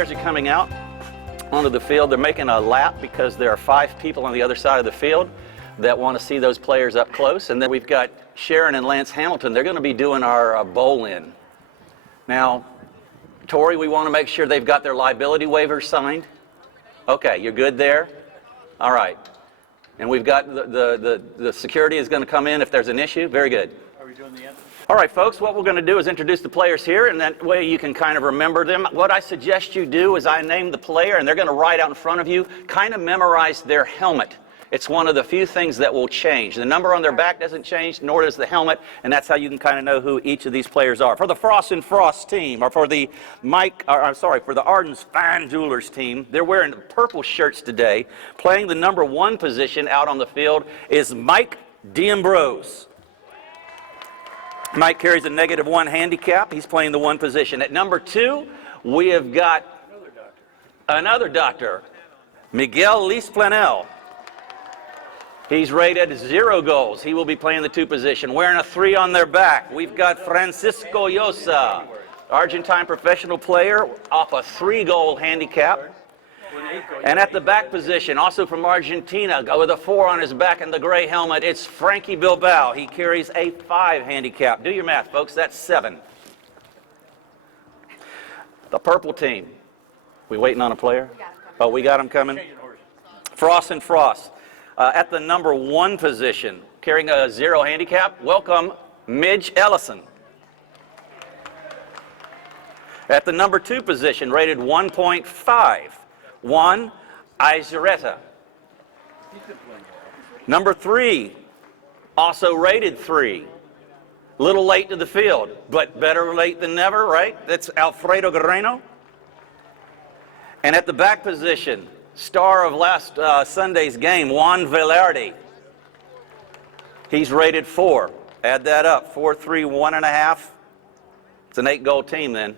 players are coming out onto the field. They're making a lap because there are 5 people on the other side of the field that want to see those players up close. And then we've got Sharon and Lance Hamilton. They're going to be doing our bowl-in. Now, Tori, we want to make sure they've got their liability waivers signed. Okay, you're good there? All right. And we've got the security is going to come in if there's an issue. Very good. Are we doing the anthem? All right, folks, what we're going to do is introduce the players here, and that way you can kind of remember them. What I suggest you do is I name the player, and they're going to write out in front of you, kind of memorize their helmet. It's one of the few things that will change. The number on their back doesn't change, nor does the helmet, and that's how you can kind of know who each of these players are. For the Frost and Frost team, or for the for the Arden's Fine Jewelers team, they're wearing purple shirts today. Playing the number 1 position out on the field is Mike D Ambrose. Mike carries a -1 handicap. He's playing the 1 position. At number 2, we have got another doctor, Miguel Lisplanel. He's rated 0 goals. He will be playing the 2 position. Wearing a 3 on their back, we've got Francisco Llosa, Argentine professional player, off a 3-goal handicap. And at the back position, also from Argentina, with a 4 on his back and the gray helmet, it's Frankie Bilbao. He carries a 5 handicap. Do your math, folks. That's 7. The purple team. We waiting on a player? Oh, we got him coming. Frost and Frost. At the number 1 position, carrying a 0 handicap, welcome Midge Ellison. At the number 2 position, rated 1.5, Juan Izareta. Number 3, also rated 3. A little late to the field, but better late than never, right? That's Alfredo Guerrero. And at the back position, star of last Sunday's game, Juan Velarde. He's rated 4. Add that up, 4, 3, 1.5. It's an 8-goal team then.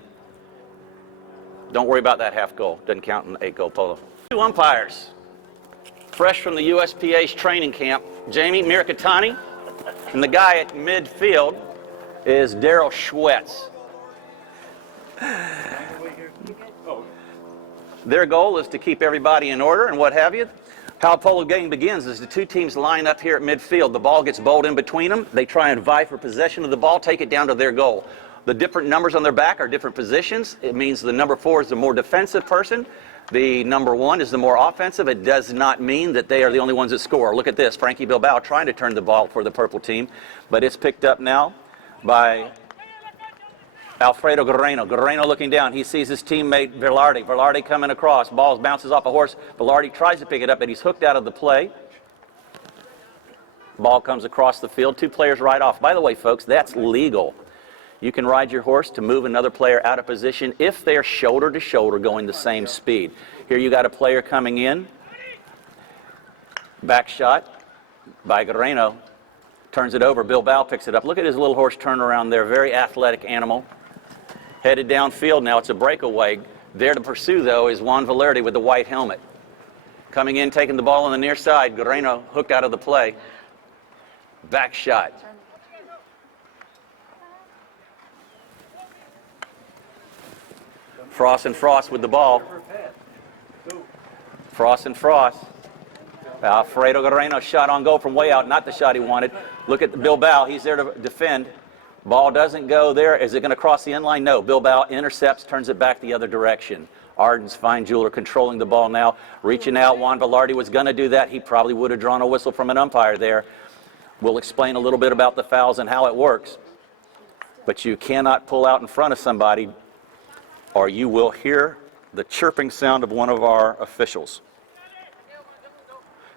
Don't worry about that half goal. Doesn't count in 8-goal polo. 2 umpires, fresh from the USPA's training camp, Jamie Mirkatani, and the guy at midfield is Daryl Schwetz. Their goal is to keep everybody in order and what have you. How a polo game begins is the 2 teams line up here at midfield. The ball gets bowled in between them. They try and vie for possession of the ball, take it down to their goal. The different numbers on their back are different positions. It means the number 4 is the more defensive person. The number 1 is the more offensive. It does not mean that they are the only ones that score. Look at this, Frankie Bilbao trying to turn the ball for the purple team, but it's picked up now by Alfredo Guerrero. Guerrero looking down. He sees his teammate Velarde. Velarde coming across. Ball bounces off a horse. Velarde tries to pick it up, but he's hooked out of the play. Ball comes across the field. 2 players right off. By the way, folks, that's legal. You can ride your horse to move another player out of position if they're shoulder to shoulder going the same speed. Here you got a player coming in. Back shot by Guerrero. Turns it over. Bilbao picks it up. Look at his little horse turn around there. Very athletic animal. Headed downfield now. It's a breakaway. There to pursue, though, is Juan Velarde with the white helmet. Coming in, taking the ball on the near side. Guerrero hooked out of the play. Back shot. Frost and Frost with the ball. Frost and Frost. Alfredo Guerrero shot on goal from way out. Not the shot he wanted. Look at Bilbao. He's there to defend. Ball doesn't go there. Is it going to cross the end line? No. Bilbao intercepts, turns it back the other direction. Arden's Fine Jeweler controlling the ball now. Reaching out. Juan Velarde was going to do that. He probably would have drawn a whistle from an umpire there. We'll explain a little bit about the fouls and how it works. But you cannot pull out in front of somebody, or you will hear the chirping sound of one of our officials.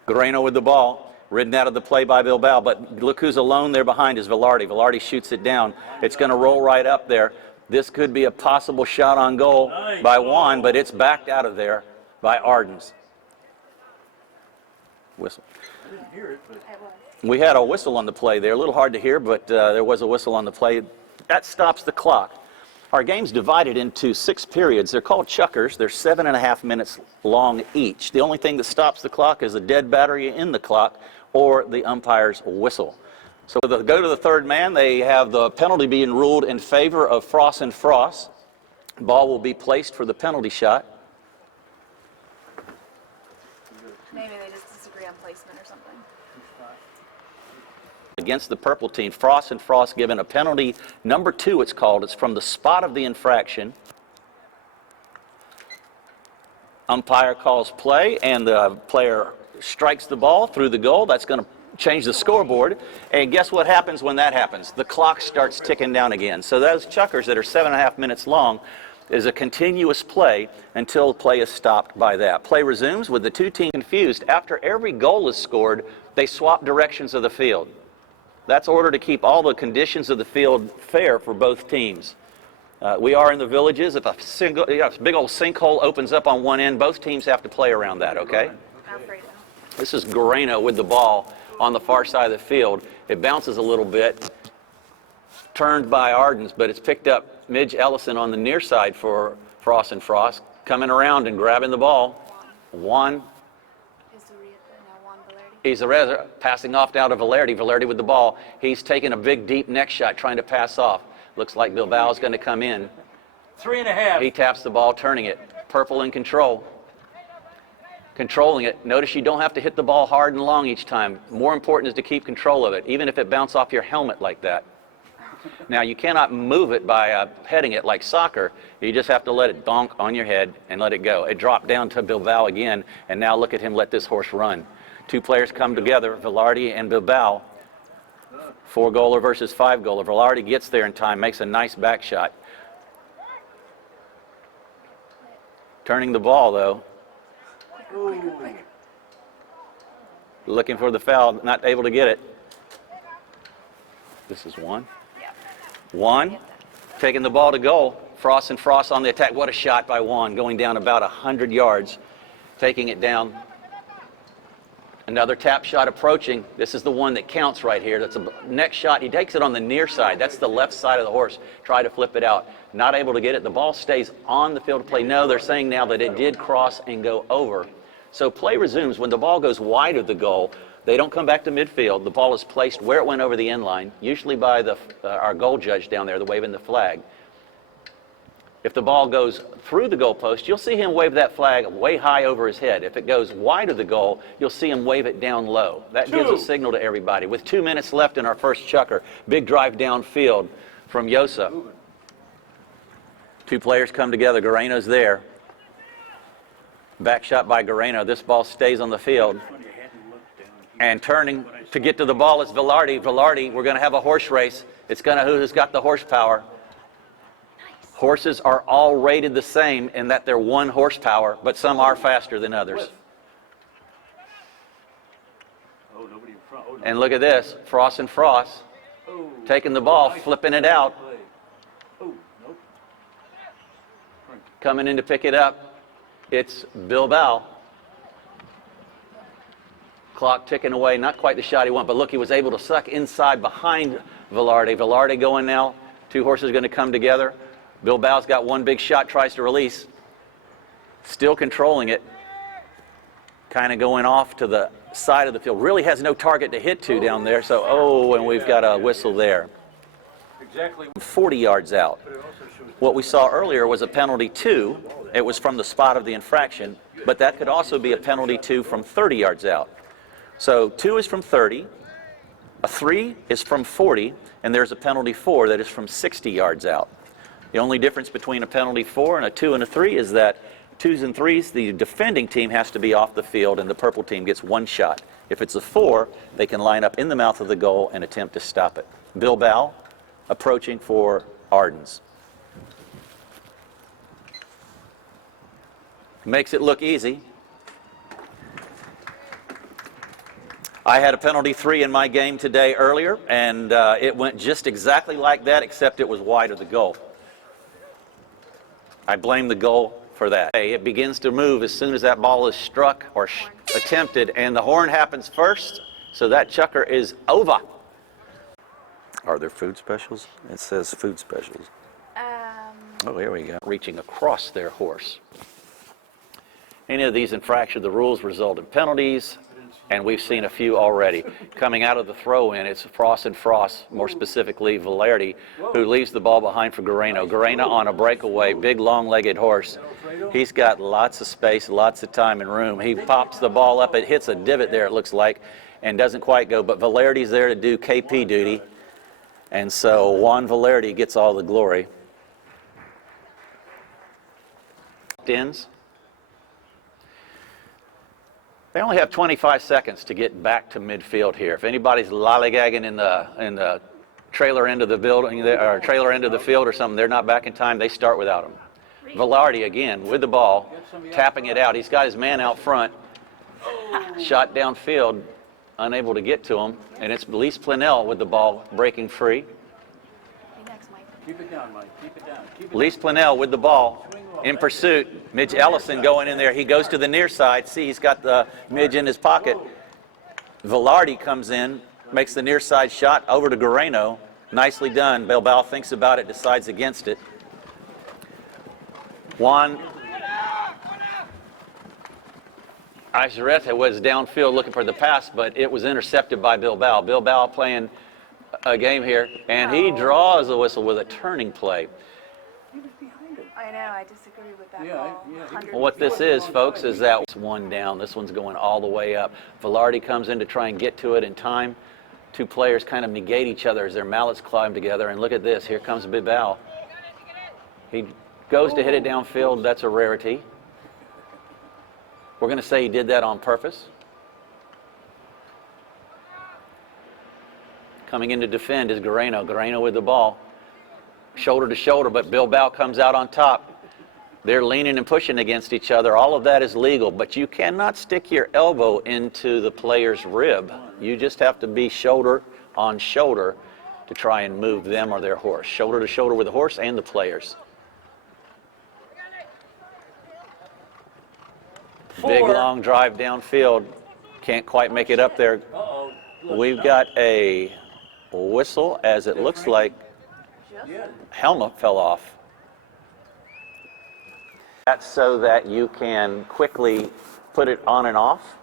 Guerrero with the ball, ridden out of the play by Bilbao, but look who's alone there behind is Velarde. Velarde shoots it down. It's going to roll right up there. This could be a possible shot on goal by Juan, but it's backed out of there by Arden's. Whistle. I didn't hear it, but We had a whistle on the play there. A little hard to hear, but there was a whistle on the play. That stops the clock. Our game's divided into 6 periods. They're called chukkers. They're 7.5 minutes long each. The only thing that stops the clock is a dead battery in the clock or the umpire's whistle. So to go to the third man, they have the penalty being ruled in favor of Frost and Frost. Ball will be placed for the penalty shot. Maybe they just disagree on placement or something. Against the purple team, Frost and Frost given a penalty number 2, it's called. It's from the spot of the infraction. Umpire calls play, and the player strikes the ball through the goal. That's going to change the scoreboard. And guess what happens when that happens? The clock starts ticking down again. So those chukkers that are 7.5 minutes long is a continuous play until play is stopped by that. Play resumes with the two teams confused. After every goal is scored, they swap directions of the field. That's ordered to keep all the conditions of the field fair for both teams. We are in the villages. If a big old sinkhole opens up on one end, both teams have to play around that, okay? Alfredo. This is Guareno with the ball on the far side of the field. It bounces a little bit, turned by Ardens, but it's picked up Midge Ellison on the near side for Frost and Frost, coming around and grabbing the ball. Juan Izareza passing off down to Velarde. Velarde with the ball. He's taking a big, deep neck shot, trying to pass off. Looks like Bilbao is going to come in. 3.5. He taps the ball, turning it. Purple in control. Controlling it. Notice you don't have to hit the ball hard and long each time. More important is to keep control of it, even if it bounces off your helmet like that. Now, you cannot move it by heading it like soccer. You just have to let it donk on your head and let it go. It dropped down to Bilbao again, and now look at him let this horse run. Two players come together, Velarde and Bilbao. 4-goaler versus 5-goaler. Velarde gets there in time, makes a nice back shot. Turning the ball, though. Looking for the foul, not able to get it. This is Juan. Juan taking the ball to goal. Frost and Frost on the attack. What a shot by Juan, going down about 100 yards, taking it down. Another tap shot approaching. This is the one that counts right here. That's a next shot. He takes it on the near side. That's the left side of the horse. Try to flip it out. Not able to get it. The ball stays on the field of play. No, they're saying now that it did cross and go over. So play resumes. When the ball goes wide of the goal, they don't come back to midfield. The ball is placed where it went over the end line, usually by our goal judge down there, waving the flag. If the ball goes through the goalpost, you'll see him wave that flag way high over his head. If it goes wide of the goal, you'll see him wave it down low. That gives a signal to everybody. With 2 minutes left in our first chukker, big drive downfield from Yosa. Two players come together. Guareno's there. Back shot by Guareno. This ball stays on the field. And turning to get to the ball is Velarde. Velarde, we're going to have a horse race. It's going to who's got the horsepower. Horses are all rated the same in that they're 1 horsepower, but some are faster than others. And look at this, Frost and Frost taking the ball, flipping it out. Coming in to pick it up, it's Bilbao. Clock ticking away, not quite the shot he wanted, but look, he was able to suck inside behind Velarde. Velarde going now, 2 horses going to come together. Bilbao's got 1 big shot, tries to release. Still controlling it. Kind of going off to the side of the field. Really has no target to hit to down there. So, and we've got a whistle there. Exactly. 40 yards out. What we saw earlier was a penalty 2. It was from the spot of the infraction. But that could also be a penalty 2 from 30 yards out. So 2 is from 30. A 3 is from 40. And there's a penalty 4 that is from 60 yards out. The only difference between a penalty 4 and a 2 and a 3 is that 2s and 3s, the defending team has to be off the field and the purple team gets 1 shot. If it's a 4, they can line up in the mouth of the goal and attempt to stop it. Bilbao approaching for Ardens. Makes it look easy. I had a penalty 3 in my game today earlier, and it went just exactly like that, except it was wide of the goal. I blame the goal for that. It begins to move as soon as that ball is struck or attempted, and the horn happens first, so that chukker is over. Are there food specials? It says food specials. Oh, here we go. Reaching across their horse. Any of these infractions, the rules result in penalties. And we've seen a few already. Coming out of the throw-in, it's Frost and Frost, more specifically Velarde, who leaves the ball behind for Guareno. Guareno on a breakaway, big long-legged horse. He's got lots of space, lots of time and room. He pops the ball up, it hits a divot there, it looks like, and doesn't quite go. But Velarde's there to do KP duty. And so Juan Velarde gets all the glory. Ends. They only have 25 seconds to get back to midfield here. If anybody's lollygagging in the trailer end of the building or trailer end of the field or something, they're not back in time. They start without them. Velarde again with the ball, tapping it out. He's got his man out front. Shot downfield, unable to get to him, and it's Lise Plenel with the ball breaking free. Next, Mike. Keep it down, Mike. Keep it down. Keep it Lise Plenel with the ball in pursuit. Midge Ellison going in there. He goes to the near side. See, he's got the midge in his pocket. Velarde comes in, makes the near side shot over to Guareno. Nicely done. Bilbao thinks about it, decides against it. Juan Izarreta was downfield looking for the pass, but it was intercepted by Bilbao. Bilbao playing a game here, and he draws a whistle with a turning play. I know, I disagree with that Yeah, call. yeah. Well, what this is, folks, is that it's one down. This one's going all the way up. Velarde comes in to try and get to it in time. Two players kind of negate each other as their mallets climb together. And look at this. Here comes Bilbao. He goes to hit it downfield. That's a rarity. We're going to say he did that on purpose. Coming in to defend is Guareno. Guareno with the ball. Shoulder to shoulder, but Bilbao comes out on top. They're leaning and pushing against each other. All of that is legal, but you cannot stick your elbow into the player's rib. You just have to be shoulder on shoulder to try and move them or their horse. Shoulder to shoulder with the horse and the players. Big long drive downfield. Can't quite make it up there. We've got a whistle as it looks like helmet fell off. That's so that you can quickly put it on and off.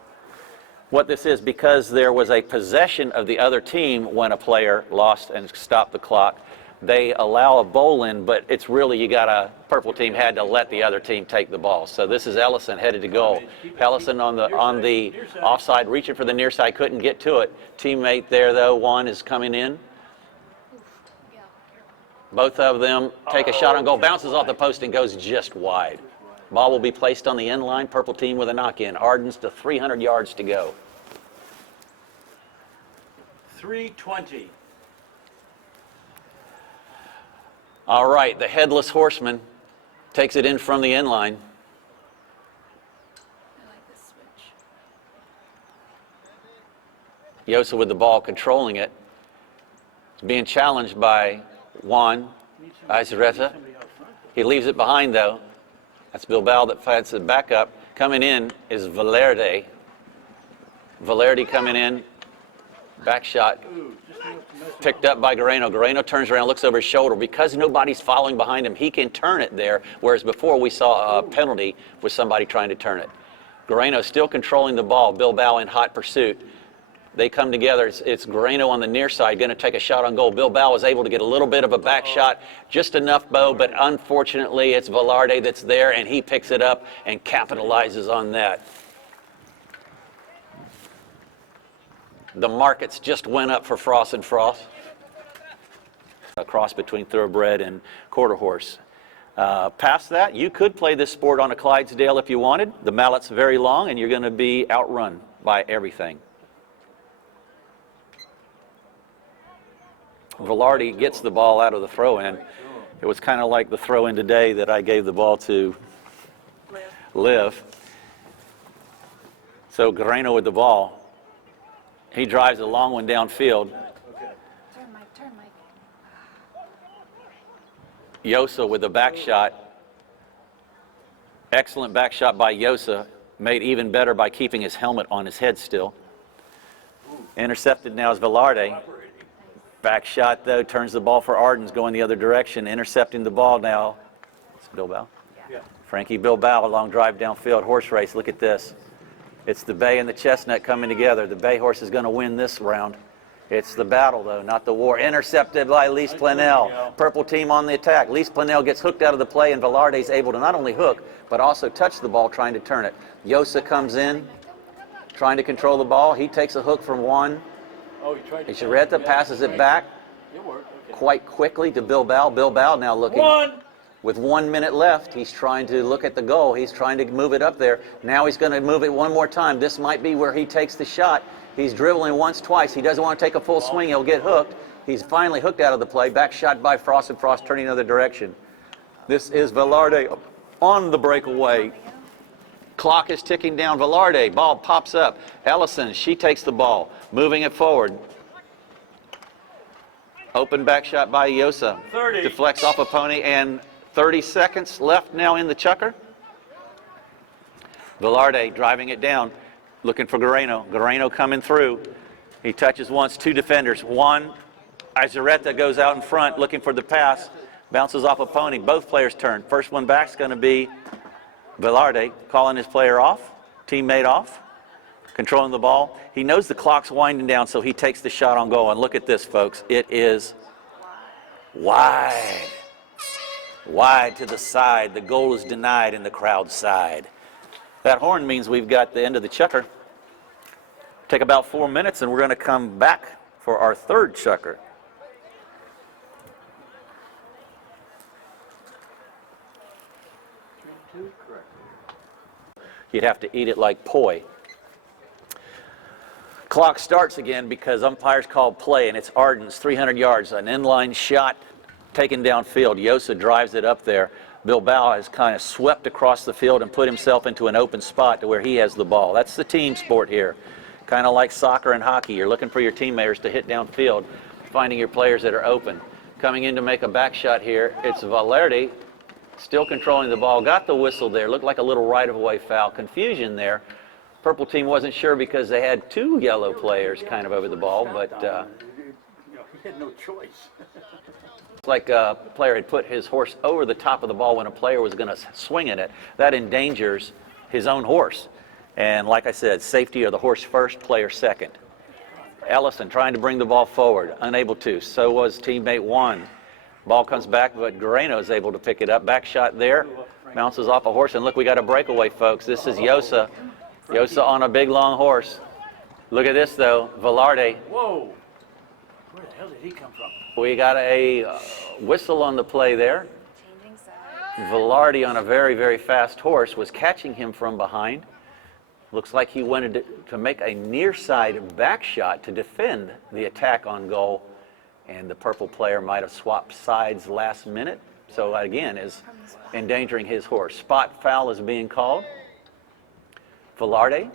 What this is, because there was a possession of the other team when a player lost and stopped the clock, they allow a bowl in, but it's really, you got a purple team had to let the other team take the ball. So this is Ellison headed to goal. Ellison on the offside, reaching for the near side, couldn't get to it. Teammate there though, Juan is coming in. Both of them take a shot on goal, bounces off the post and goes just wide. Ball will be placed on the end line, purple team with a knock-in. Ardens to 300 yards to go. 3:20. All right, the headless horseman takes it in from the end line. I like this switch. Yosa with the ball, controlling it. It's being challenged by Juan Izarreta. He leaves it behind, though. That's Bilbao that fights it back up. Coming in is Velarde. Velarde coming in. Back shot. Picked up by Guareno. Guareno turns around, looks over his shoulder. Because nobody's following behind him, he can turn it there, whereas before we saw a penalty with somebody trying to turn it. Guareno still controlling the ball. Bilbao in hot pursuit. They come together. It's Guareno on the near side, going to take a shot on goal. Bilbao is able to get a little bit of a back shot, just enough, Bo, but unfortunately it's Velarde that's there, and he picks it up and capitalizes on that. The markets just went up for Frost and Frost. A cross between thoroughbred and quarter horse. Past that, you could play this sport on a Clydesdale if you wanted. The mallet's very long, and you're going to be outrun by everything. Velarde gets the ball out of the throw-in. It was kind of like the throw-in today that I gave the ball to Liv. So Guareno with the ball. He drives a long one downfield. Turn, Mike. Yosa with the back shot. Excellent back shot by Yosa. Made even better by keeping his helmet on his head still. Intercepted now is Velarde. Back shot, though, turns the ball for Ardens, going the other direction. Intercepting the ball now. It's Bilbao. Yeah. Frankie Bilbao, a long drive downfield, horse race. Look at this. It's the bay and the chestnut coming together. The bay horse is going to win this round. It's the battle, though, not the war. Intercepted by Lise Planell. Purple team on the attack. Lise Planell gets hooked out of the play, and Velarde is able to not only hook, but also touch the ball, trying to turn it. Yosa comes in, trying to control the ball. He takes a hook from one. Oh, he tried to. Isareta passes it back It worked. Okay. quite quickly to Bilbao. Bilbao now looking. One. With 1 minute left, he's trying to look at the goal. He's trying to move it up there. Now he's going to move it one more time. This might be where he takes the shot. He's dribbling once, twice. He doesn't want to take a full swing. He'll get hooked. He's finally hooked out of the play. Back shot by Frost, and Frost turning the other direction. This is Velarde on the breakaway. Clock is ticking down. Velarde, ball pops up. Ellison, she takes the ball, moving it forward. Open back shot by Yosa. 30. Deflects off a pony, and 30 seconds left now in the chukker. Velarde driving it down, looking for Guerrero. Guerrero coming through. He touches once, two defenders. One, Isareta goes out in front looking for the pass. Bounces off a pony. Both players turn. First one back is going to be Velarde, calling his player off, teammate off, controlling the ball. He knows the clock's winding down, so he takes the shot on goal. And look at this, folks. It is wide. Wide to the side. The goal is denied in the crowd side. That horn means we've got the end of the chukker. Take about 4 minutes, and we're going to come back for our third chukker. You'd have to eat it like poi. Clock starts again because umpires call play, and it's Arden's 300 yards, an inline shot taken downfield. Yosa drives it up there. Bilbao has kind of swept across the field and put himself into an open spot to where he has the ball. That's the team sport here. Kind of like soccer and hockey. You're looking for your teammates to hit downfield, finding your players that are open. Coming in to make a back shot here, it's Velarde, still controlling the ball. Got the whistle there. Looked like a little right-of-way foul. Confusion there. Purple team wasn't sure because they had two yellow players kind of over the ball, but He had no choice. it's like a player had put his horse over the top of the ball when a player was going to swing at it. That endangers his own horse. And like I said, safety of the horse first, player second. Ellison trying to bring the ball forward, unable to. So was teammate one. Ball comes back, but Guerrero is able to pick it up. Back shot there, bounces off a horse, and look, we got a breakaway, folks. This is Yosa. Yosa on a big, long horse. Look at this, though. Velarde. Whoa. Where the hell did he come from? We got a whistle on the play there. Changing sides. Velarde on a very, very fast horse was catching him from behind. Looks like he wanted to make a near side back shot to defend the attack on goal. And the purple player might have swapped sides last minute. So again, is endangering his horse. Spot foul is being called. Velarde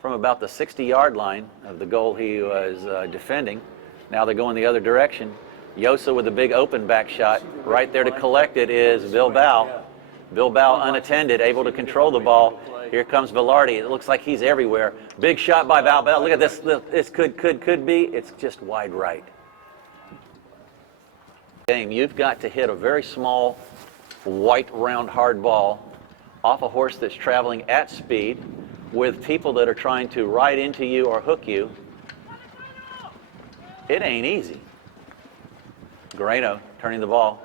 from about the 60-yard line of the goal he was defending. Now they're going the other direction. Yosa with a big open back shot. Right there to collect it is Bilbao. Bilbao unattended, able to control the ball. Here comes Velarde. It looks like he's everywhere. Big shot by Bilbao. Look at this. This could be. It's just wide right. Game. You've got to hit a very small, white, round, hard ball off a horse that's traveling at speed with people that are trying to ride into you or hook you. It ain't easy. Guerrero turning the ball.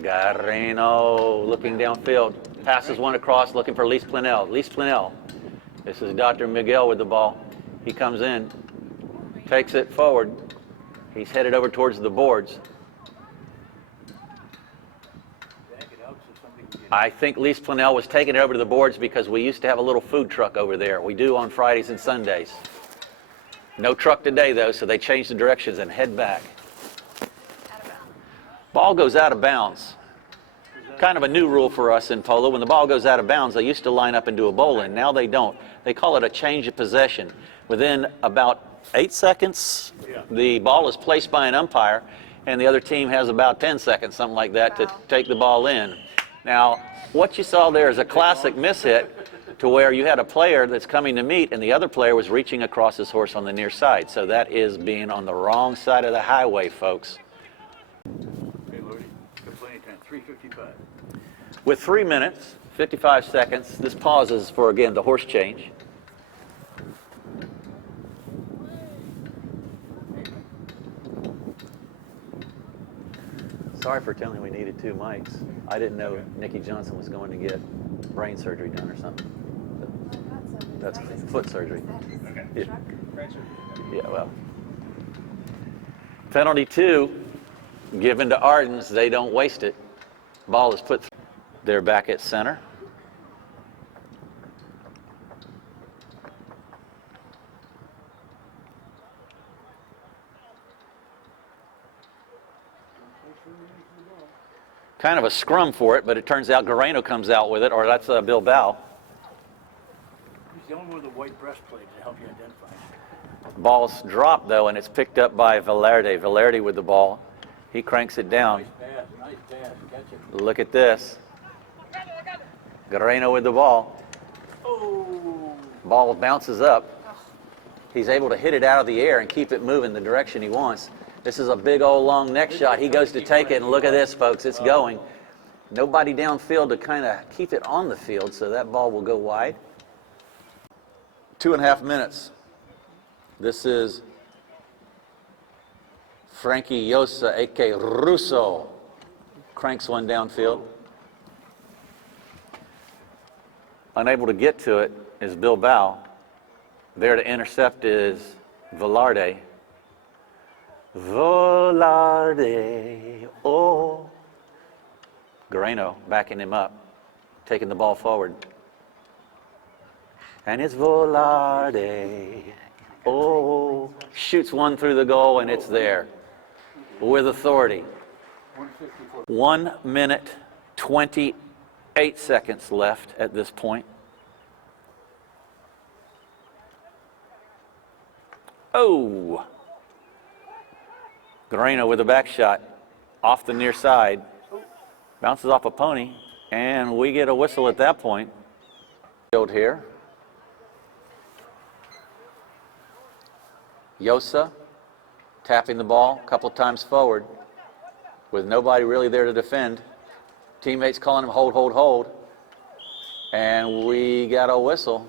Guerrero looking downfield. Passes one across, looking for Lise Planell. Lise Planell. This is Dr. Miguel with the ball. He comes in, takes it forward. He's headed over towards the boards. I think Lise Planell was taking it over to the boards because we used to have a little food truck over there. We do on Fridays and Sundays. No truck today, though, so they changed the directions and head back. Ball goes out of bounds. Kind of a new rule for us in polo. When the ball goes out of bounds, they used to line up and do a bowl-in. Now they don't. They call it a change of possession. Within about 8 seconds, the ball is placed by an umpire, and the other team has about 10 seconds, something like that, to take the ball in. Now, what you saw there is a classic mishit to where you had a player that's coming to meet, and the other player was reaching across his horse on the near side. So that is being on the wrong side of the highway, folks. Okay, Lordy. Good playing time. 3:55. With 3 minutes, 55 seconds. This pauses for, again, the horse change. Sorry for telling we needed 2 mics. I didn't know Nikki Johnson was going to get brain surgery done or something. That's foot surgery. Okay. Yeah, well. Penalty 2, given to Ardens. They don't waste it. Ball is put. They're back at center. Kind of a scrum for it, but it turns out Guerrero comes out with it, or that's Bilbao. He's the only one with a white breastplate to help you identify him. Ball's dropped, though, and it's picked up by Velarde. Velarde with the ball. He cranks it down. Nice pass, catch it. Look at this. Guerrero with the ball. Oh! Ball bounces up. He's able to hit it out of the air and keep it moving the direction he wants. This is a big old long neck shot. He goes to take it, and look at this, folks. It's going. Nobody downfield to kind of keep it on the field, so that ball will go wide. 2.5 minutes. This is Frankie Yosa, a.k.a. Russo. Cranks one downfield. Unable to get to it is Bilbao. There to intercept is Velarde. Velarde, oh. Guerrero backing him up, taking the ball forward. And it's Velarde, oh. Shoots one through the goal, and it's there with authority. 1 minute, 28 seconds left at this point. Oh. Guerrero with a back shot off the near side. Bounces off a pony, and we get a whistle at that point. Field here. Yosa tapping the ball a couple times forward with nobody really there to defend. Teammates calling him hold, hold, hold. And we got a whistle.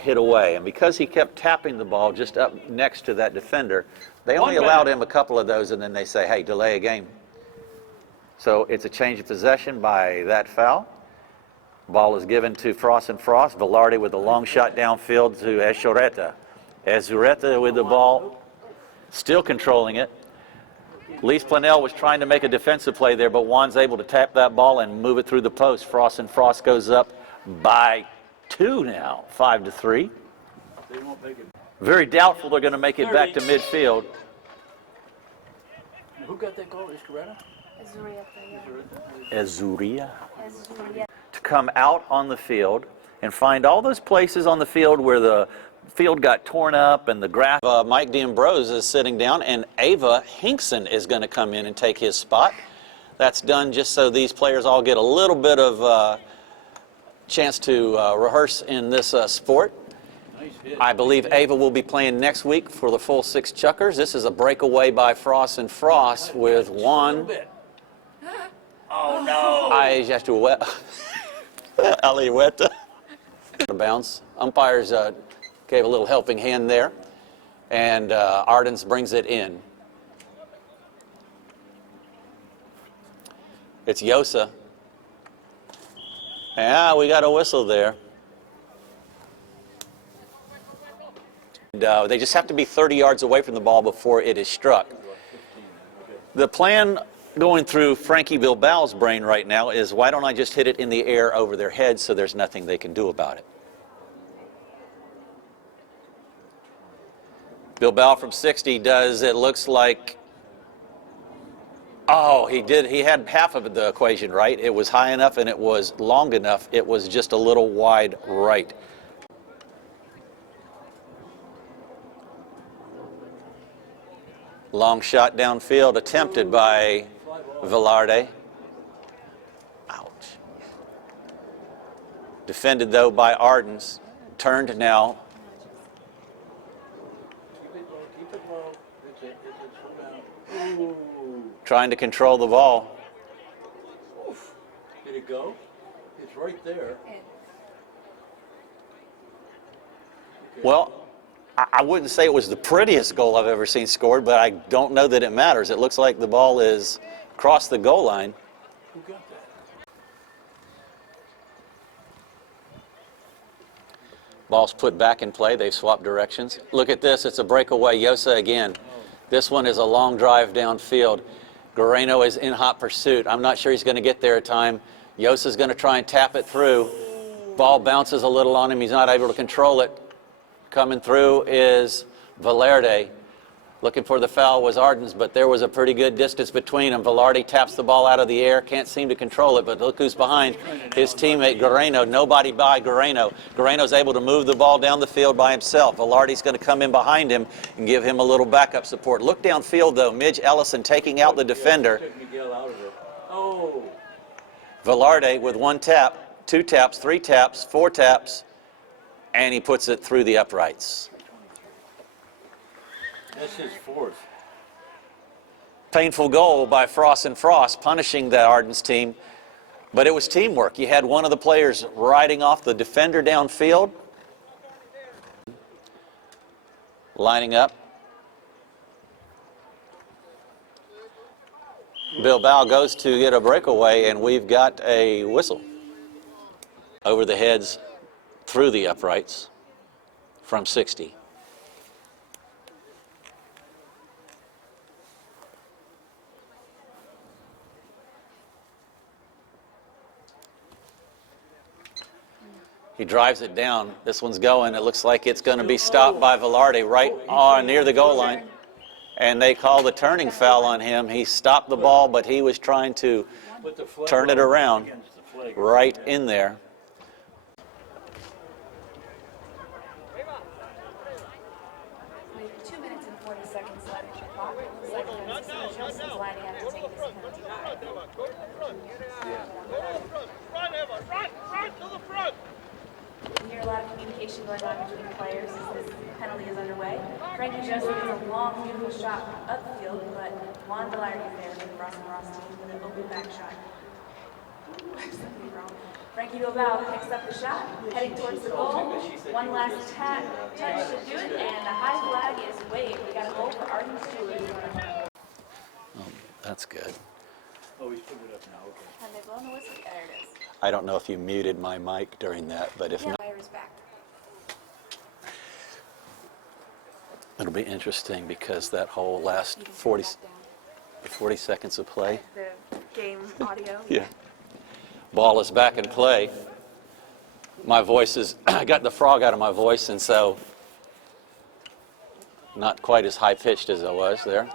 Hit away. And because he kept tapping the ball just up next to that defender, they only allowed him a couple of those, and then they say, hey, delay a game. So it's a change of possession by that foul. Ball is given to Frost and Frost. Velarde with a long shot downfield to Ezureta. Ezureta with the ball, still controlling it. Luis Planell was trying to make a defensive play there, but Juan's able to tap that ball and move it through the post. Frost and Frost goes up by 2 now, 5-3. They won't make it. Very doubtful they're going to make it back to midfield. Who got that goal? Iscaretta? Azuria. To come out on the field and find all those places on the field where the field got torn up and the grass. Mike D Ambrose is sitting down, and Ava Hinkson is going to come in and take his spot. That's done just so these players all get a little bit of chance to rehearse in this sport. Nice hit. I believe Ava will be playing next week for the full 6 Chuckers. This is a breakaway by Frost and Frost with one. Oh no! I just Aliweta. Bounce. Umpires gave a little helping hand there, and Ardens brings it in. It's Yosa. Yeah, we got a whistle there. And, they just have to be 30 yards away from the ball before it is struck. The plan going through Frankie Bilbao's brain right now is, why don't I just hit it in the air over their heads so there's nothing they can do about it? Bilbao from 60 does, it looks like, oh, he had half of the equation right. It was high enough and it was long enough. It was just a little wide right. Long shot downfield attempted by Velarde. Ouch. Defended, though, by Ardens. Turned now. Keep it low. It's slow down. Ooh. Trying to control the ball. Oof. Did it go? It's right there. Well, I wouldn't say it was the prettiest goal I've ever seen scored, but I don't know that it matters. It looks like the ball is across the goal line. Who got that? Ball's put back in play. They've swapped directions. Look at this. It's a breakaway. Yosa again. This one is a long drive downfield. Guerrero is in hot pursuit. I'm not sure he's going to get there in time. Yosa's going to try and tap it through. Ball bounces a little on him. He's not able to control it. Coming through is Velarde. Looking for the foul was Ardens, but there was a pretty good distance between them. Velarde taps the ball out of the air, can't seem to control it, but look who's behind. His teammate Guerrero. Nobody by Guerrero. Guerrero's able to move the ball down the field by himself. Velarde's going to come in behind him and give him a little backup support. Look downfield, though. Midge Ellison taking out the defender. Oh. Velarde with one tap, two taps, three taps, four taps, and he puts it through the uprights. That's his fourth. Painful goal by Frost and Frost, punishing the Ardens team, but it was teamwork. You had one of the players riding off the defender downfield, lining up. Bilbao goes to get a breakaway, and we've got a whistle. Over the heads, through the uprights, from 60. He drives it down. This one's going. It looks like it's going to be stopped by Velarde right near the goal line. And they call the turning foul on him. He stopped the ball, but he was trying to turn it around right in there. With 2 minutes and 40 seconds left on the clock, it looks like Francisco Johnson's lining up to take this penalty mark. We hear a lot of communication going on between players as this penalty is underway. Frankie Joseph has a long, beautiful shot upfield, but Juan Velarde is there for the Frost and Frost team with an open back shot. Something wrong. Frankie Bilbao picks up the shot, heading towards the goal. One last touch to do it, and the high flag is waved. We got a goal for Arden Stewart. Oh, that's good. Oh, he's putting it up now. Okay. Have they blown the whistle? There it is. I don't know if you muted my mic during that, but if not, Fire is back. it'll be interesting because that whole last 40 seconds of play. The game audio. Yeah. Ball is back in play. My voice is, I got the frog out of my voice, and so not quite as high pitched as I was there.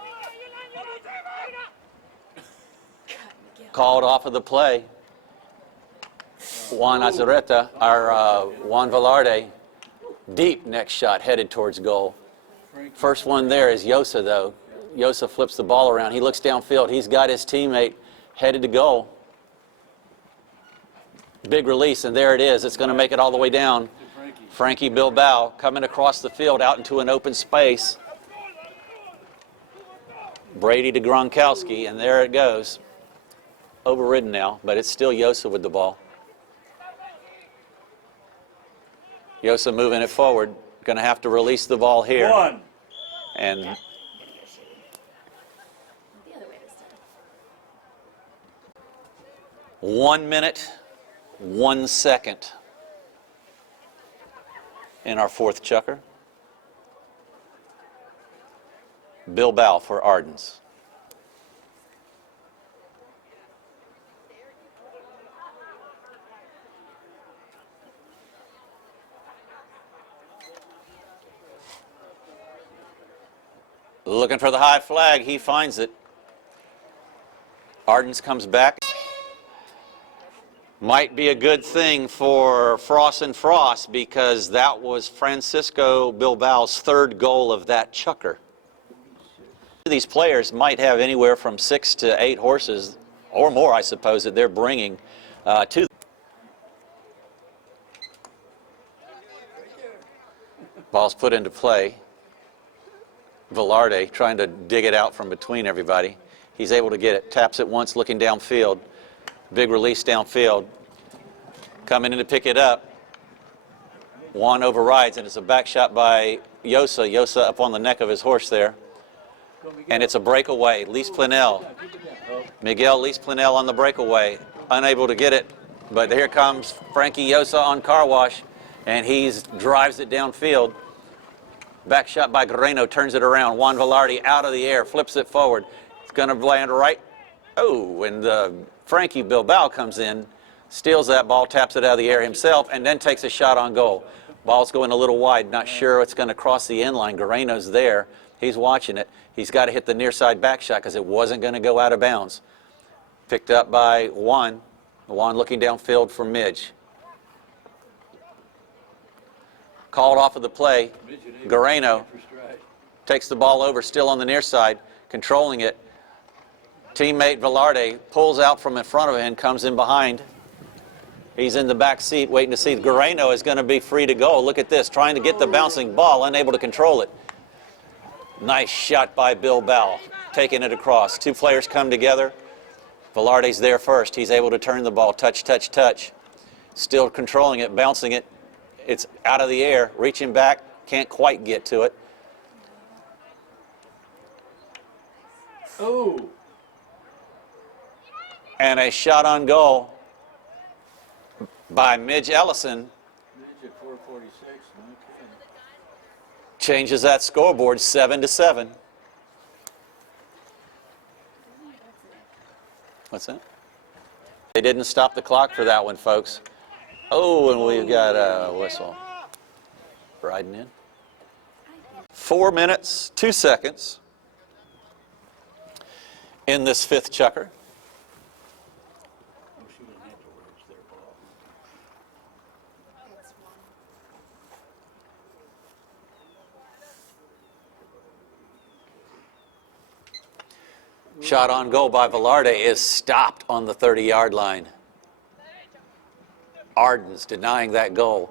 Called off of the play. Juan Azareta, Juan Velarde, deep next shot headed towards goal. First one there is Yosa, though. Yosa flips the ball around. He looks downfield. He's got his teammate headed to goal. Big release, and there it is. It's going to make it all the way down. Frankie Bilbao coming across the field out into an open space. Brady to Gronkowski, and there it goes. Overridden now, but it's still Yosa with the ball. Yosa moving it forward. Going to have to release the ball here. One. And The other way this time. 1 minute, 1 second in our fourth chukker. Bilbao for Ardens. Looking for the high flag, he finds it. Ardens comes back. Might be a good thing for Frost and Frost because that was Francisco Bilbao's third goal of that chukker. These players might have anywhere from 6 to 8 horses or more, I suppose, that they're bringing to. Ball's put into play. Velarde trying to dig it out from between everybody. He's able to get it. Taps it once, looking downfield. Big release downfield. Coming in to pick it up. Juan overrides, and it's a back shot by Yosa. Yosa up on the neck of his horse there. And it's a breakaway. Lease Plenel. Miguel Lease Plenel on the breakaway. Unable to get it, but here comes Frankie Yosa on car wash, and he drives it downfield. Back shot by Guerrero, turns it around. Juan Velarde out of the air, flips it forward. It's going to land right. Oh, and Frankie Bilbao comes in, steals that ball, taps it out of the air himself, and then takes a shot on goal. Ball's going a little wide, not sure it's going to cross the end line. Guerrero's there. He's watching it. He's got to hit the near side back shot because it wasn't going to go out of bounds. Picked up by Juan. Juan looking downfield for Midge. Called off of the play. Guerrero takes the ball over, still on the near side, controlling it. Teammate Velarde pulls out from in front of him, comes in behind. He's in the back seat waiting to see. Guerrero is going to be free to go. Look at this, trying to get the bouncing ball, unable to control it. Nice shot by Bilbao, taking it across. Two players come together. Velarde's there first. He's able to turn the ball, touch, touch, touch. Still controlling it, bouncing it. It's out of the air, reaching back, can't quite get to it. Oh! And a shot on goal by Midge Ellison. Midge at 446, no kidding. Changes that scoreboard 7-7. What's that? They didn't stop the clock for that one, folks. Oh, and we've got a whistle. Riding in. 4 minutes, 2 seconds in this fifth chukker. Oh, she went afterwards, their ball. Shot on goal by Velarde is stopped on the 30-yard line. Arden's denying that goal.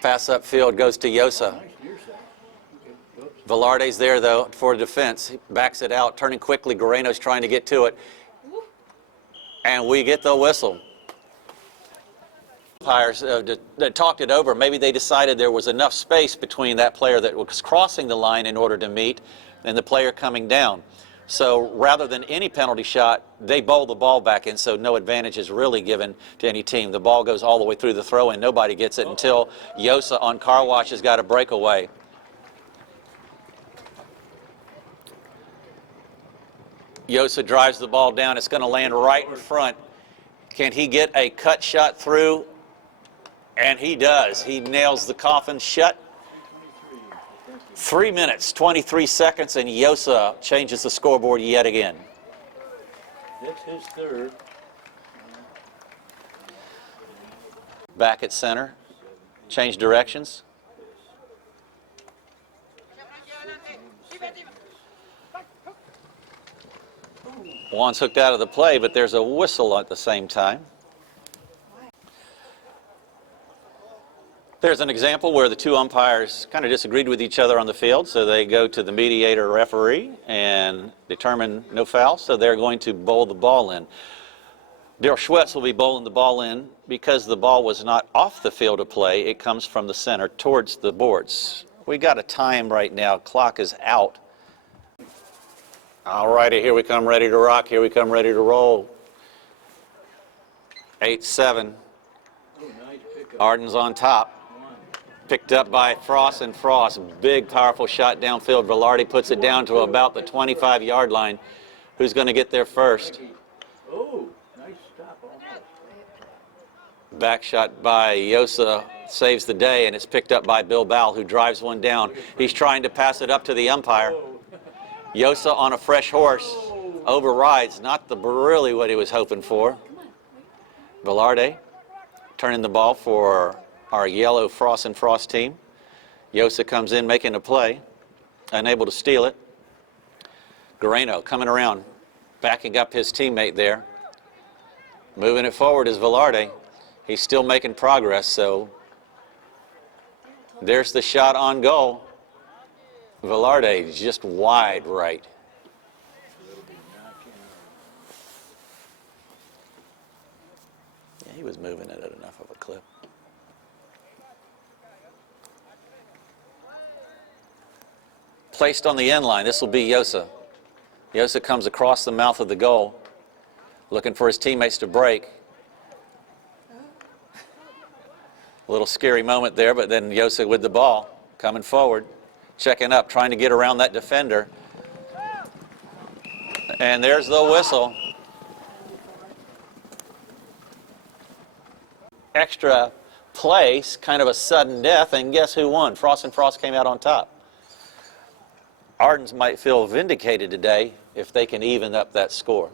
Pass upfield goes to Yosa. Nice near side. Okay, oops. Velarde's there, though, for defense. He backs it out, turning quickly. Guerrero's trying to get to it. And we get the whistle. Umpires that talked it over. Maybe they decided there was enough space between that player that was crossing the line in order to meet and the player coming down. So rather than any penalty shot, they bowl the ball back in, so no advantage is really given to any team. The ball goes all the way through the throw, and nobody gets it until Yosa on car wash has got a breakaway. Yosa drives the ball down. It's going to land right in front. Can he get a cut shot through? And he does. He nails the coffin shut. 3 minutes, 23 seconds, and Yosa changes the scoreboard yet again. That's his third. Back at center. Change directions. Juan's hooked out of the play, but there's a whistle at the same time. There's an example where the two umpires kind of disagreed with each other on the field, so they go to the mediator referee and determine no foul, so they're going to bowl the ball in. Daryl Schwetz will be bowling the ball in because the ball was not off the field of play. It comes from the center towards the boards. We got a time right now. Clock is out. All righty, here we come ready to rock. Here we come ready to roll. 8-7. Oh, nice pickup. Arden's on top. Picked up by Frost and Frost. Big, powerful shot downfield. Velarde puts it down to about the 25-yard line. Who's going to get there first? Oh, nice stop almost. Back shot by Yosa saves the day, and it's picked up by Bilbao, who drives one down. He's trying to pass it up to the umpire. Yosa on a fresh horse overrides, not really what he was hoping for. Velarde turning the ball for our yellow Frost and Frost team. Yosa comes in making a play, unable to steal it. Guerrero coming around, backing up his teammate there. Moving it forward is Velarde. He's still making progress, so there's the shot on goal. Velarde just wide right. Yeah, he was moving it at enough of a clip. placed on the end line. This will be Yosa. Yosa comes across the mouth of the goal, looking for his teammates to break. A little scary moment there, but then Yosa with the ball, coming forward, checking up, trying to get around that defender. And there's the whistle. Extra place, kind of a sudden death, and guess who won? Frost and Frost came out on top. Ardens might feel vindicated today if they can even up that score.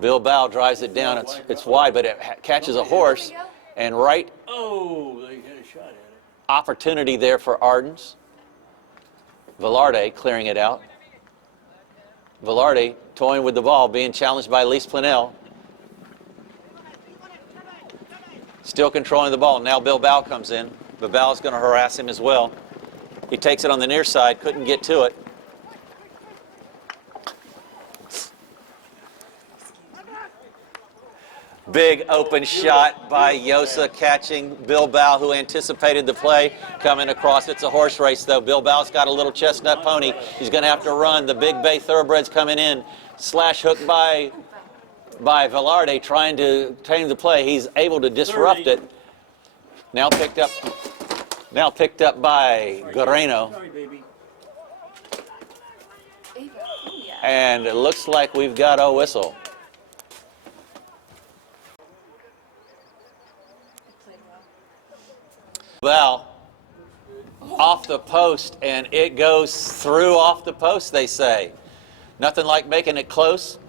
Bilbao drives it down. It's wide, but it catches a horse, and right. Oh, they had a shot at it. Opportunity there for Ardens. Velarde clearing it out. Velarde toying with the ball, being challenged by Elise Planell. Still controlling the ball. Now Bilbao comes in. Bilbao is going to harass him as well. He takes it on the near side, couldn't get to it. Big open shot by Yosa, catching Bilbao, who anticipated the play coming across. It's a horse race, though. Bilbao's got a little chestnut pony. He's going to have to run. The big bay thoroughbreds coming in. Slash hook by Velarde, trying to tame the play. He's able to disrupt it. Now picked up by Guerrero. Sorry, baby. And it looks like we've got a whistle. Well, off the post, and it goes through off the post, they say. Nothing like making it close.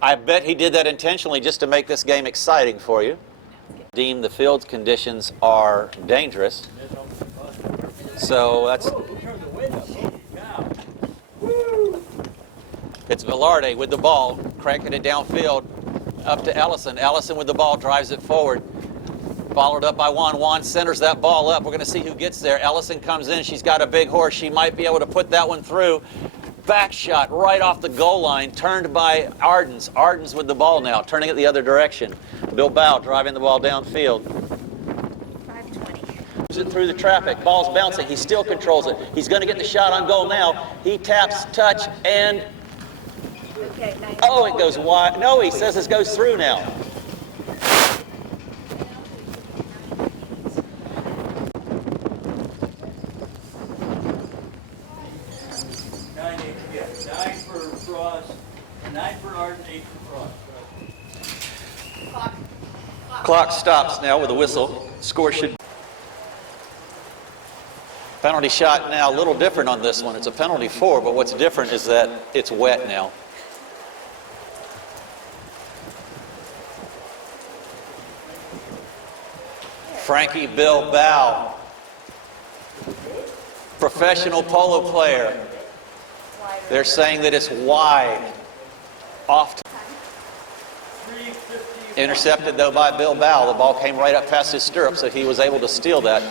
I bet he did that intentionally just to make this game exciting for you. Deem the field conditions are dangerous. So that's... It's Velarde with the ball, cranking it downfield up to Ellison. Ellison with the ball drives it forward. Followed up by Juan. Juan centers that ball up. We're going to see who gets there. Ellison comes in. She's got a big horse. She might be able to put that one through. Back shot right off the goal line, turned by Ardens. Ardens with the ball now, turning it the other direction. Bilbao driving the ball downfield. 520. Moves it through the traffic. Ball's bouncing. He still controls it. He's going to get the shot on goal now. He taps, touch, and... Okay, nice. Oh, it goes wide. No, he says it goes through now. Clock stops now with a whistle. Score should... Penalty shot now, a little different on this one. It's a penalty 4, but what's different is that it's wet now. Frankie Bilbao, professional polo player. They're saying that it's wide. Off. Intercepted, though, by Bilbao. The ball came right up past his stirrup, so he was able to steal that.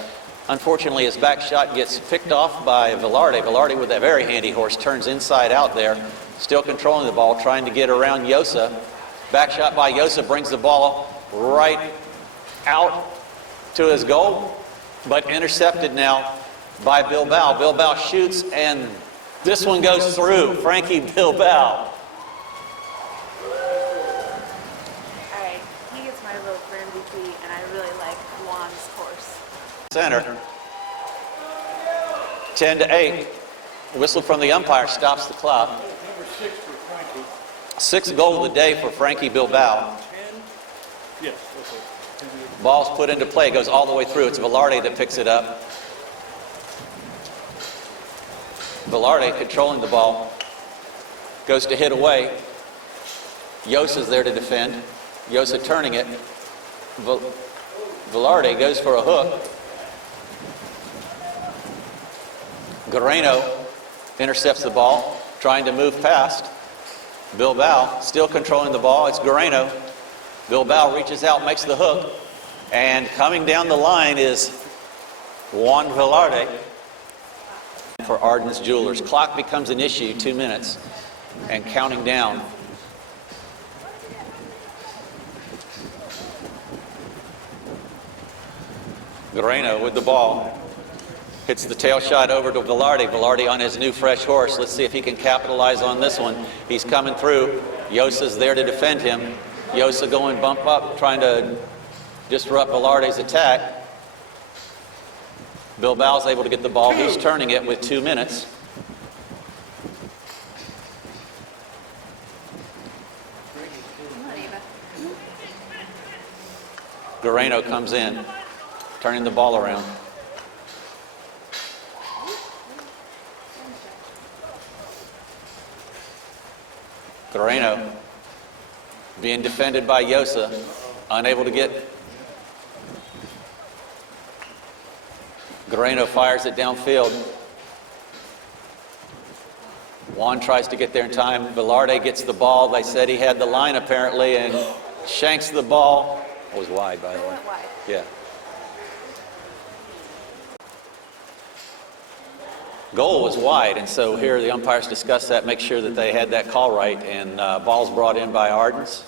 Unfortunately, his back shot gets picked off by Velarde. Velarde, with that very handy horse, turns inside out there, still controlling the ball, trying to get around Yosa. Back shot by Yosa brings the ball right out to his goal, but intercepted now by Bilbao. Bilbao shoots, and this one goes through. Frankie Bilbao. And I really like Juan's horse. Center. 10-8. Whistle from the umpire stops the clock. Number 6 for Frankie. 6th goal of the day for Frankie Bilbao. 10. Yes, okay. Ball's put into play, goes all the way through. It's Velarde that picks it up. Velarde controlling the ball. Goes to hit away. Yosa's there to defend. Yosa turning it. Velarde goes for a hook. Guerrero intercepts the ball, trying to move past. Bilbao still controlling the ball. It's Guerrero. Bilbao reaches out, makes the hook. And coming down the line is Juan Velarde for Ardens Jewelers. Clock becomes an issue, 2 minutes, and counting down. Guerrero with the ball. Hits the tail shot over to Velarde. Velarde on his new fresh horse. Let's see if he can capitalize on this one. He's coming through. Yosa's there to defend him. Yosa going bump up, trying to disrupt Velarde's attack. Bilbao's able to get the ball. He's turning it with 2 minutes. Guerrero comes in, turning the ball around. Guerrero being defended by Yosa, unable to get. Guerrero fires it downfield. Juan tries to get there in time. Velarde gets the ball. They said he had the line apparently and shanks the ball. It was wide, by the way. Yeah. Goal was wide, and so here the umpires discuss that, make sure that they had that call right, and ball's brought in by Ardens.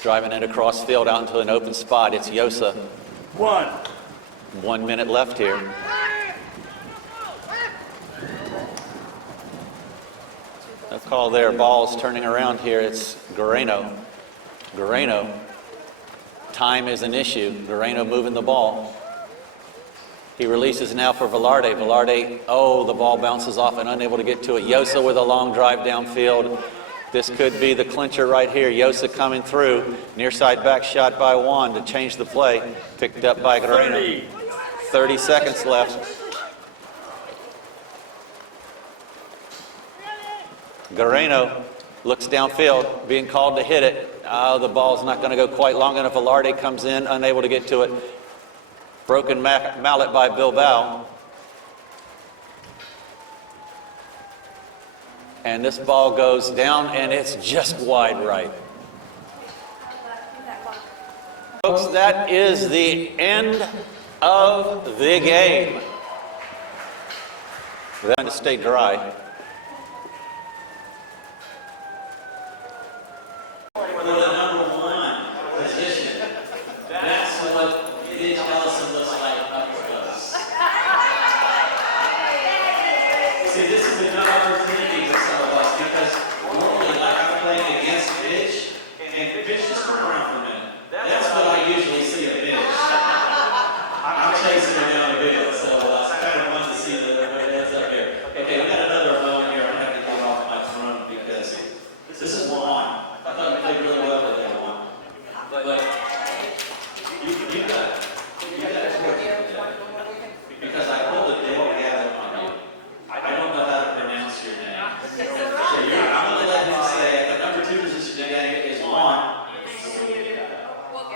Driving it across field out into an open spot. It's Yosa. 1 minute left here. No call there. Ball's turning around here. It's Guerrero. Guerrero. Time is an issue. Guerrero moving the ball. He releases now for Velarde. Velarde, the ball bounces off and unable to get to it. Yosa with a long drive downfield. This could be the clincher right here. Yosa coming through. Near side back shot by Juan to change the play. Picked up by Guerrero. 30 seconds left. Guerrero looks downfield, being called to hit it. The ball's not going to go quite long enough. Velarde comes in, unable to get to it. Broken mallet by Bilbao. And this ball goes down, and it's just wide right. Folks, that is the end of the game. We're going to stay dry. For the number 1 position, that's what Midge Ellison looks like up close. See, this is another opportunity for some of us because normally, like I'm playing against Midge, and Midge just turn around for a minute. That's what I usually see of Midge. I'm chasing her down a bit, so it's kind of fun to see the heads up here. Okay, we got another moment here. I'm going to have to get off my throne because this is one. I thought you played really well with that one. But you got because I pulled a dead gavel on you. I don't know how to pronounce your name. So I'm going to let him say it. The number 2 position today is Juan.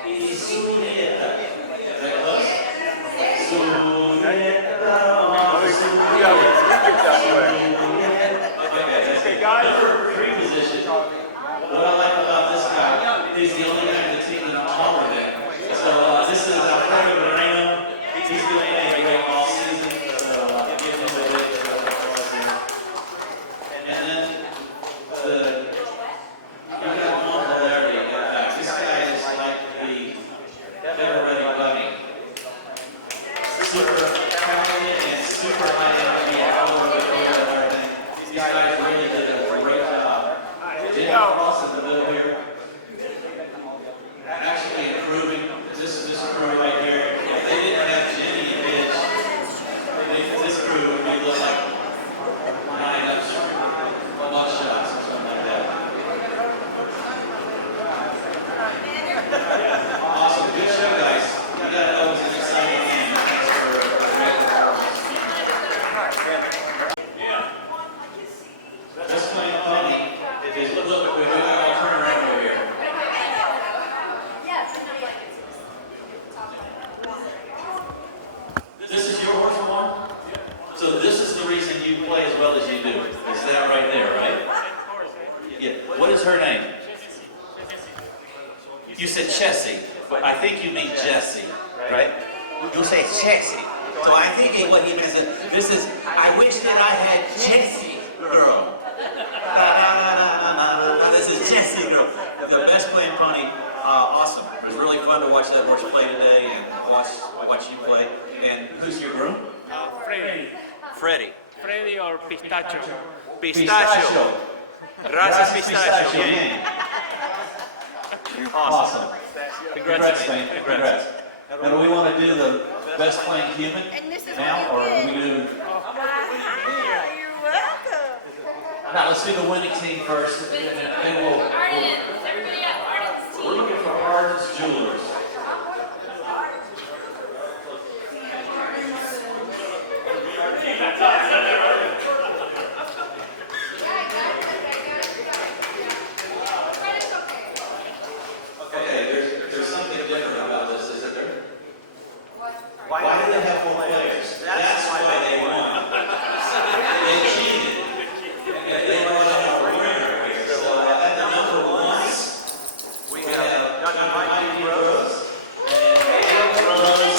Is that close? Okay, guys. Number 3 position. What I like about this guy, he's the only guy in the team that's taller than him. So this is Alfredo Moreno. He's doing a great all season. So give him a big and then you got Juan Velarde. This guy is like the ever-ready bunny. Super talented and super high energy and all over everything. These guys really did a great job. Didn't cross in the middle here. Actually improving this crew right here. If they didn't have Jenny and Midge, this crew would be look like 9 mug shots or something like that. Awesome, good show, guys. You gotta know it's an exciting game. Just playing funny. Look, we gotta turn around over here. This is your horse, Juan? So this is the reason you play as well as you do. Is that right there, right? Yeah. What is her name? You said Chessie. I think you mean Jessie, right? You say Chessie. So I think what he means is, this is, I wish that I had Jessie, girl. No, this is Jessie, girl. The best playing pony watch that horse play today and watch you play. And who's your groom? Freddy. Freddie. Freddy or Pistachio. Pistachio. Gracias, Pistachio. Bien. Awesome. Congrats, man. Congrats. Now, do we want to do the best playing human now, or do we do? You're welcome. Now, let's do the winning team first, and then we'll. Arden's, everybody at Arden's We're team. looking for Arden's Jewelers. Okay, there's something different about this, isn't there? Why do they have more players? That's why they won. They cheated. And they brought out a winner here. So at the number ones, we have D Ambrose and D Ambrose.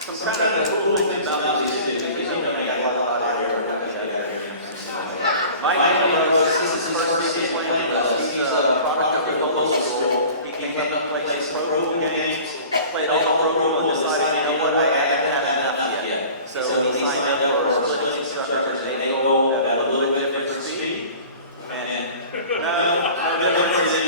Some kind of cool thing about these two, because you know they got a lot of area. Mike Ambrose, this is his first season playing with us. He's a product of the Polo school. He came up and played his pro pool games, played all the pro pool, and decided, you know what, I haven't had enough yet. So he signed up for split instructors, and they go at a little bit different speed. And no difference in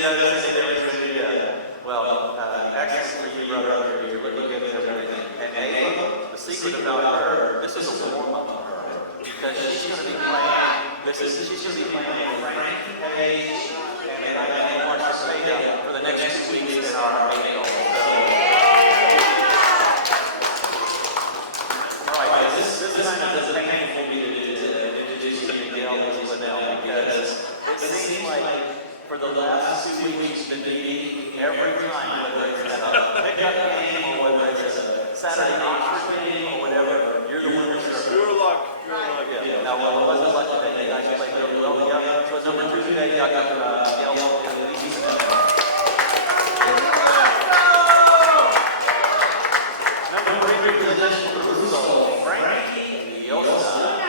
well, access for you, brother, you're looking good and everything. And Ava, the secret about her, this is a warm-up for her. Because she's going to be playing, she's going to be playing with Frank Page and Marcia Seda for the next 2 weeks in our meeting. All right, this kind of painful for me to do to introduce you to Gail Liddell, because it seems like for the last 2 weeks you've been meeting every time, whether it's at a pickup game or whether it's a Saturday Oxford game or whatever, you're the one who's Pure luck. yeah. Now, well, it wasn't lucky that you guys played really well together. So, number 2 today, you got Gail and Lisa. Number 3, position for Russo, Frankie Yosa.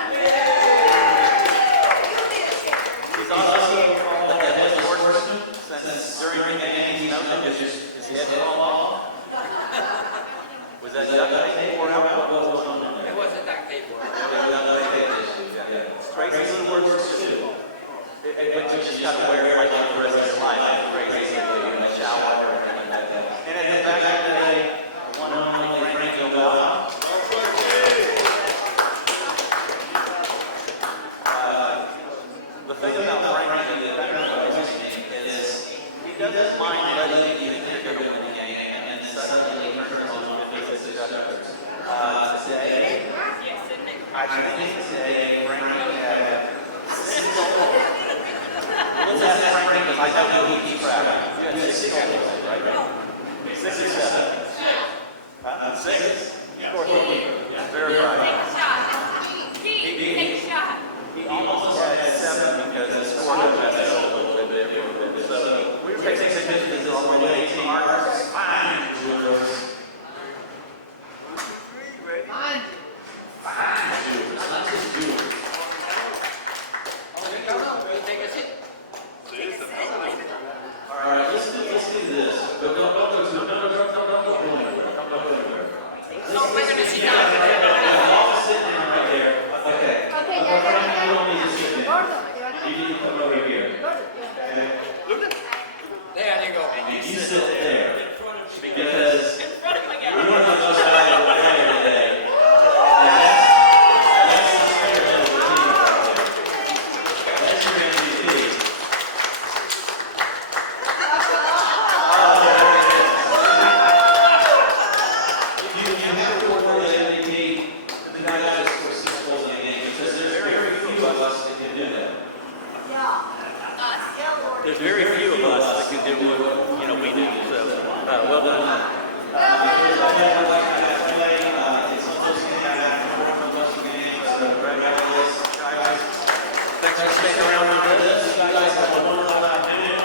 He's also the head sportsman since during the game he's known that his head fell off. Was that duct tape or out? What was going on there? It wasn't that paper. Crazy little words too. But you just gotta wear it like the rest of your life. Crazy in the shower and everything like that. And at the back of the day, one and only Frankie Yosa. The thing about Frankie is he doesn't mind letting you think you're gonna win the game, and then suddenly he turns on 56 adjusters. Today, I think today Frankie had 6 goals. Let's ask Frankie, because I don't know who keeps track. You had 6 goals, right? 6 or 7? Huh? 6? Very right. Take a shot. Take a shot. He almost had 7 because his score got messed up a little bit. So we were taking significance on the way to our fine jewelers. Fine jewelers, not just jewelers. Take a seat. All right, let's do this. Don't go anywhere. So we're going to sit down. All sit down right there. Okay. You don't need to sit down. You need to come over here. Okay? There you go. You sit there. Because we want to go side of the player today. That's the spirit of the team right there. That's your MVP. You have to award the MVP to the guy that just scores 6 goals in a game, because there's very few of us that can do that. There's very few of us that can do what we do. So, well done. Thanks for staying around with us. You guys have a wonderful afternoon.